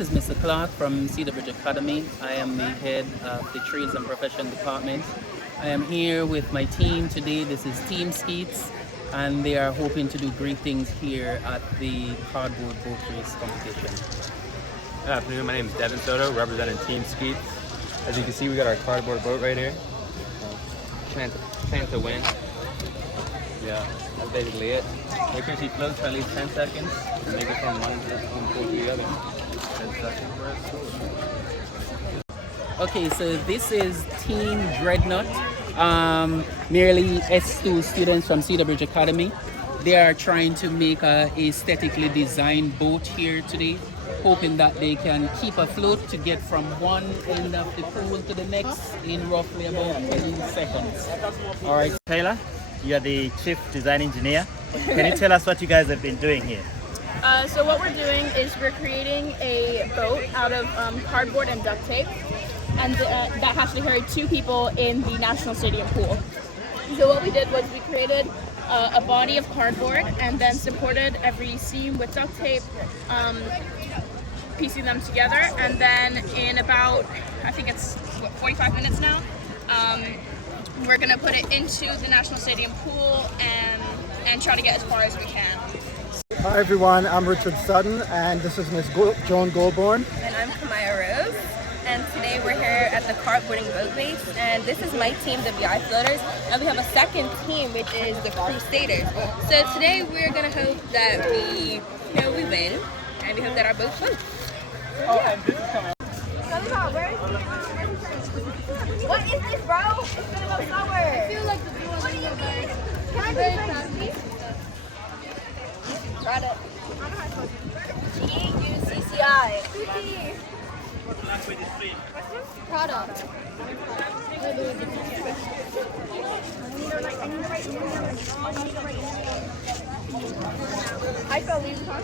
this is Mr. Clark from Cedar Bridge Academy. I am the head of the Trades and Profession Department. I am here with my team today. This is Team Skeets, and they are hoping to do great things here at the cardboard boat race competition. Good afternoon, my name is Devin Soto, representing Team Skeets. As you can see, we got our cardboard boat right here. Chance to win. Yeah, that's basically it. Make sure she floats for at least 10 seconds and make it from one pool to the other. 10 seconds for us. Okay, so this is Team Dreadnought, merely S2 students from Cedar Bridge Academy. They are trying to make a aesthetically designed boat here today, hoping that they can keep afloat to get from one end of the pool to the next in roughly about 10 seconds. All right, Taylor, you are the chief design engineer. Can you tell us what you guys have been doing here? So what we're doing is we're creating a boat out of cardboard and duct tape, and that has to carry 2 people in the National Stadium pool. So what we did was we created a body of cardboard and then supported every seam with duct tape, piecing them together, and then in about, I think it's 45 minutes now, we're gonna put it into the National Stadium pool and try to get as far as we can. Hi everyone, I'm Richard Sutton and this is Miss Joan Goldborn. And I'm Kamaya Rose, and today we're here at the cardboarding boat race, and this is my team, the BI Floaters, and we have a second team, which is the Crusaders. So today we're gonna hope that we win, and we hope that our boat floats. What is this, bro? It's gonna go somewhere. I feel like the blue one. Can I very fast, please? Product. G-U-C-C-I. Product. I feel leave, huh?